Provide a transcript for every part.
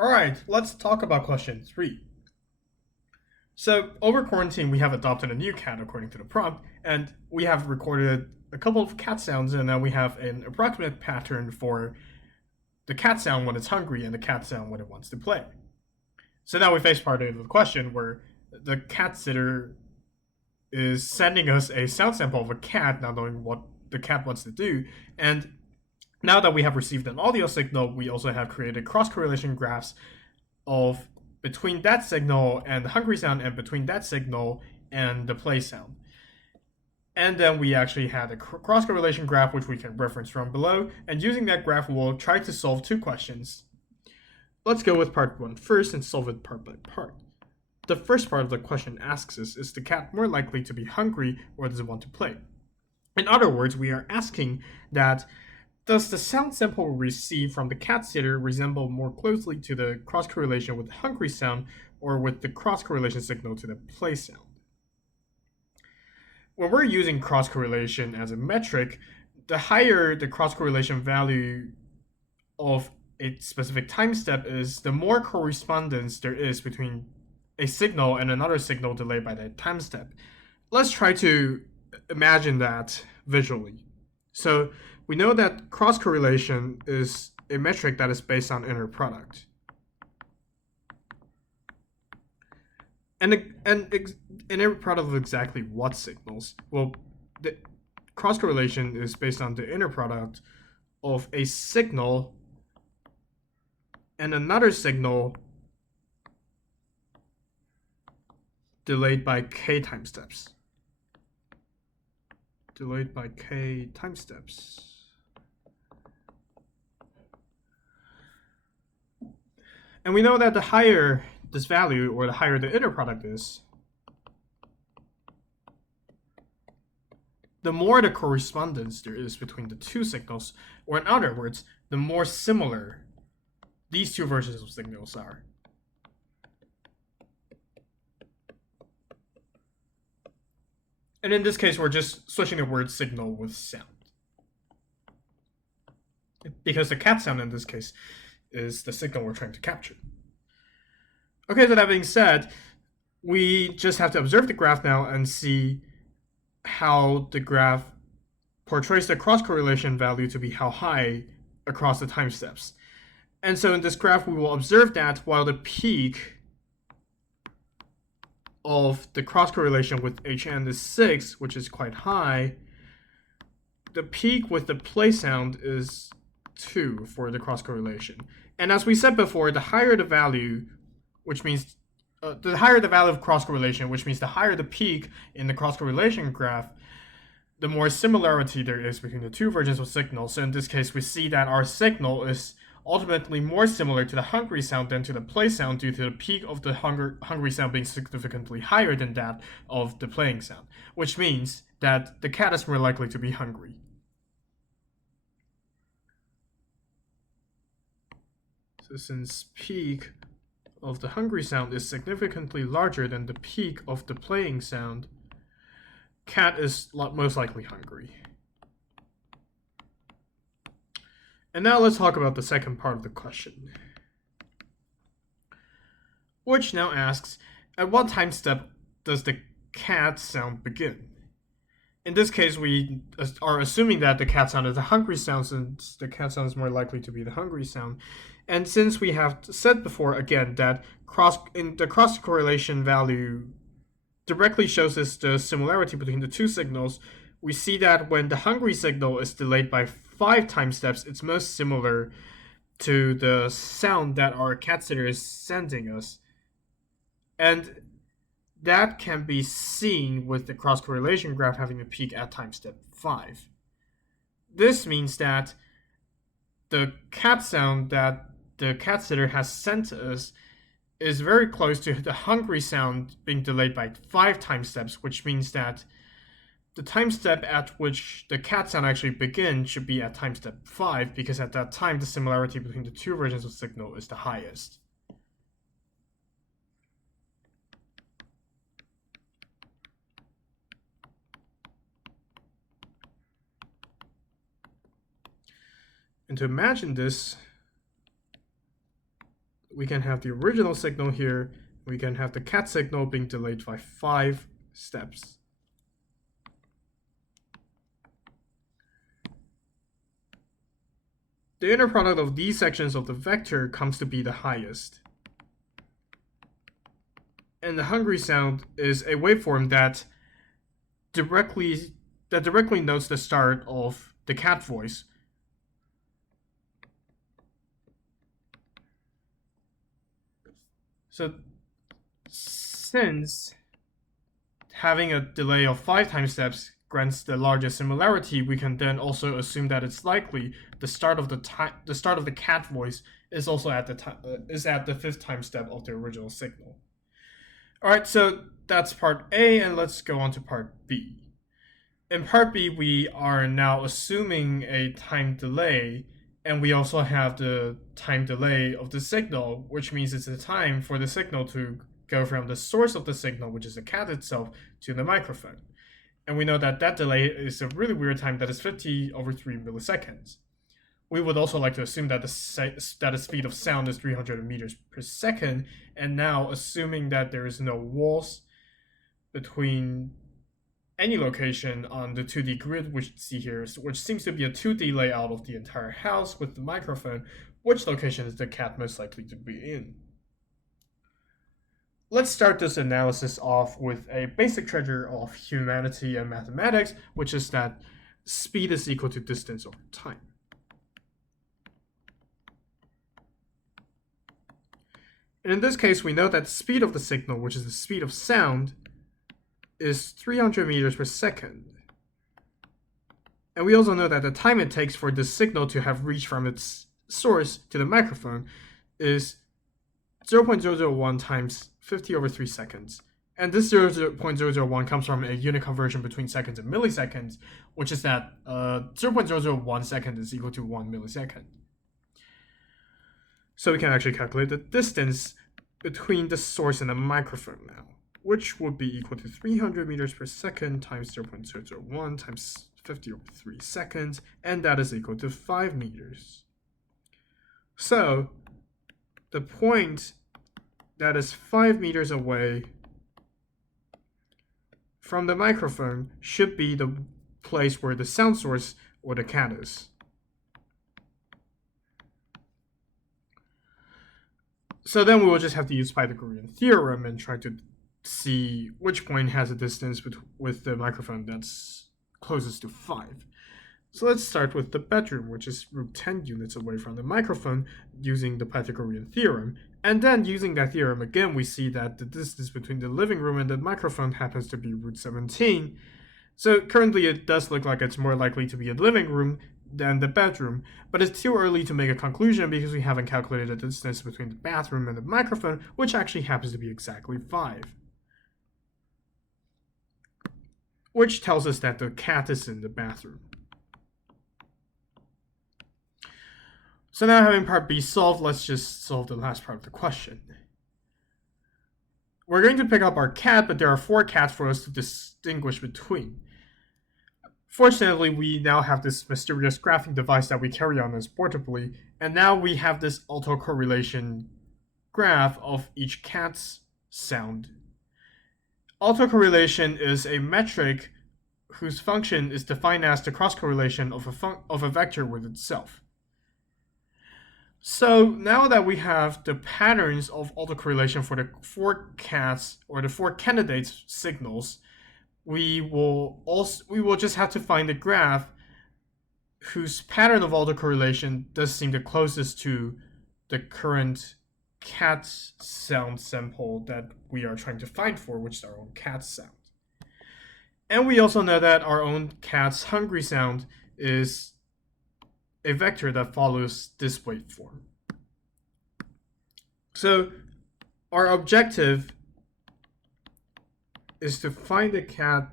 All right, let's talk about question 3. So, over quarantine, we have adopted a new cat according to the prompt, and we have recorded a couple of cat sounds, and then we have an approximate pattern for the cat sound when it's hungry and the cat sound when it wants to play. So now we face part of the question where the cat sitter is sending us a sound sample of a cat, not knowing what the cat wants to do, and now that we have received an audio signal, we also have created cross-correlation graphs of between that signal and the hungry sound and between that signal and the play sound. And then we actually had a cross-correlation graph which we can reference from below, and using that graph we'll try to solve two questions. Let's go with part 1 first and solve it part by part. The first part of the question asks us, is the cat more likely to be hungry or does it want to play? In other words, we are asking that does the sound sample we receive from the cat sitter resemble more closely to the cross-correlation with the hungry sound or with the cross-correlation signal to the play sound? When we're using cross-correlation as a metric, the higher the cross-correlation value of a specific time step is, the more correspondence there is between a signal and another signal delayed by that time step. Let's try to imagine that visually. So we know that cross-correlation is a metric that is based on inner product. And inner product of exactly what signals? Well, the cross-correlation is based on the inner product of a signal and another signal delayed by k time steps. Delayed by k time steps. And we know that the higher this value, or the higher the inner product is, the more the correspondence there is between the two signals, or in other words, the more similar these two versions of signals are. And in this case, we're just switching the word signal with sound, because the cat sound in this case is the signal we're trying to capture. Okay, so that being said, we just have to observe the graph now and see how the graph portrays the cross-correlation value to be how high across the time steps. And so in this graph, we will observe that while the peak of the cross-correlation with HN is 6, which is quite high, the peak with the play sound is 2 for the cross-correlation. And as we said before, the higher the value, which means the higher the value of cross-correlation, which means the higher the peak in the cross-correlation graph, the more similarity there is between the two versions of signals. So in this case, we see that our signal is ultimately more similar to the hungry sound than to the play sound, due to the peak of the hungry sound being significantly higher than that of the playing sound, which means that the cat is more likely to be hungry. So since peak of the hungry sound is significantly larger than the peak of the playing sound, cat is most likely hungry. And now let's talk about the second part of the question, which now asks, at what time step does the cat sound begin? In this case, we are assuming that the cat sound is the hungry sound, since the cat sound is more likely to be the hungry sound. And since we have said before, again, that the cross-correlation value directly shows us the similarity between the two signals, we see that when the hungry signal is delayed by 5 time steps, it's most similar to the sound that our cat sitter is sending us. And that can be seen with the cross-correlation graph having a peak at time step 5. This means that the cat sound that the cat sitter has sent to us is very close to the hungry sound being delayed by 5 time steps, which means that the time step at which the cat sound actually begins should be at time step 5, because at that time the similarity between the two versions of signal is the highest. And to imagine this, we can have the original signal here. We can have the cat signal being delayed by 5 steps. The inner product of these sections of the vector comes to be the highest. And the hungry sound is a waveform that directly notes the start of the cat voice. So since having a delay of 5 time steps grants the largest similarity, we can then also assume that it's likely the start of the cat voice is also at the 5th time step of the original signal. All right, so that's part A, and let's go on to part B. In part B, we are now assuming a time delay, and we also have the time delay of the signal, which means it's the time for the signal to go from the source of the signal, which is the cat itself, to the microphone. And we know that that delay is a really weird time that is 50/3 milliseconds. We would also like to assume that the speed of sound is 300 meters per second, and now assuming that there is no walls between any location on the 2D grid, which you see here, which seems to be a 2D layout of the entire house with the microphone, which location is the cat most likely to be in? Let's start this analysis off with a basic treasure of humanity and mathematics, which is that speed is equal to distance over time. And in this case, we know that the speed of the signal, which is the speed of sound, is 300 meters per second. And we also know that the time it takes for the signal to have reached from its source to the microphone is 0.001 times 50/3 seconds. And this 0.001 comes from a unit conversion between seconds and milliseconds, which is that 0.001 second is equal to 1 millisecond. So we can actually calculate the distance between the source and the microphone now, which would be equal to 300 meters per second times 0.001 times 50/3 seconds, and that is equal to 5 meters. So the point that is 5 meters away from the microphone should be the place where the sound source or the cat is. So then we will just have to use Pythagorean theorem and try to see which point has a distance with the microphone that's closest to 5. So let's start with the bedroom, which is √10 units away from the microphone, using the Pythagorean theorem. And then using that theorem again, we see that the distance between the living room and the microphone happens to be √17. So currently it does look like it's more likely to be a living room than the bedroom, but it's too early to make a conclusion because we haven't calculated the distance between the bathroom and the microphone, which actually happens to be exactly 5. Which tells us that the cat is in the bathroom. So now having part B solved, let's just solve the last part of the question. We're going to pick up our cat, but there are 4 cats for us to distinguish between. Fortunately, we now have this mysterious graphing device that we carry on us portably, and now we have this autocorrelation graph of each cat's sound. Autocorrelation is a metric whose function is defined as the cross-correlation of a vector with itself. So now that we have the patterns of autocorrelation for the 4 cats or the 4 candidates signals, we will just have to find a graph whose pattern of autocorrelation does seem the closest to the current cat sound sample that we are trying to find for, which is our own cat sound. And we also know that our own cat's hungry sound is a vector that follows this waveform. So our objective is to find a cat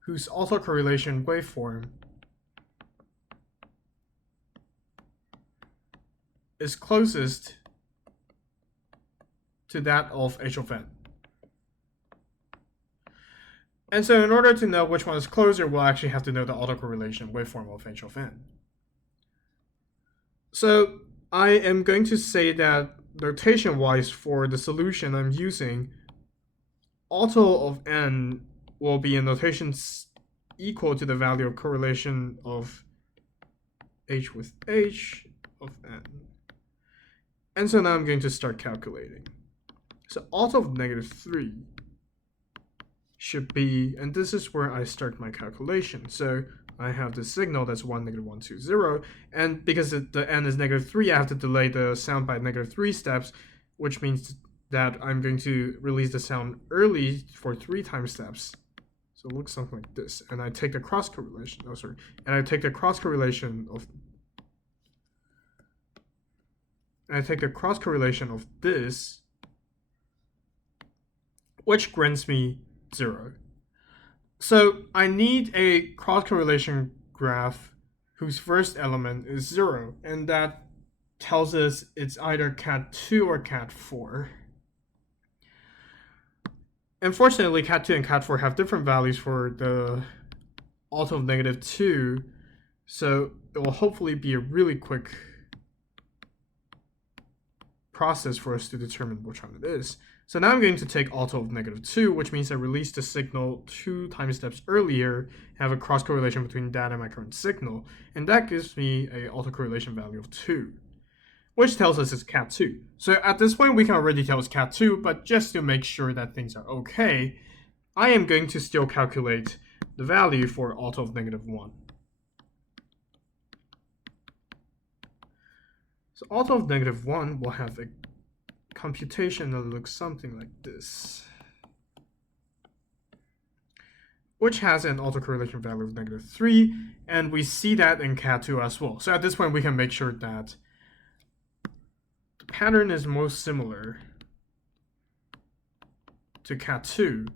whose autocorrelation waveform is closest to that of h of n. And so in order to know which one is closer, we'll actually have to know the autocorrelation waveform of h of n. So I am going to say that notation-wise for the solution I'm using, auto of n will be a notation equal to the value of correlation of h with h of n. And so now I'm going to start calculating. So auto of -3 should be, and this is where I start my calculation. So I have the signal that's 1, -1, 2, 0, and because the n is -3, I have to delay the sound by -3 steps, which means that I'm going to release the sound early for 3 time steps. So it looks something like this, and I take the cross correlation. Oh, sorry, and I take the cross correlation of. And I take the cross correlation of this, which grants me 0. So I need a cross correlation graph whose first element is 0, and that tells us it's either cat2 or cat4. Unfortunately, cat2 and cat4 have different values for the auto of -2, so it will hopefully be a really quick process for us to determine which one it is. So now I'm going to take auto of -2, which means I release the signal 2 time steps earlier, have a cross correlation between that and my current signal, and that gives me a autocorrelation value of 2, which tells us it's cat2. So at this point we can already tell it's cat2, but just to make sure that things are okay, I am going to still calculate the value for auto of -1. So auto of -1 will have a computation that looks something like this, which has an autocorrelation value of -3, and we see that in cat2 as well. So at this point we can make sure that the pattern is most similar to cat2,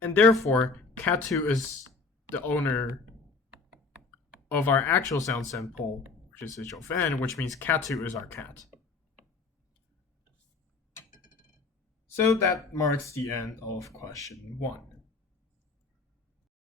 and therefore cat2 is the owner of our actual sound sample, which is h of n, which means cat2 is our cat. So that marks the end of question 1.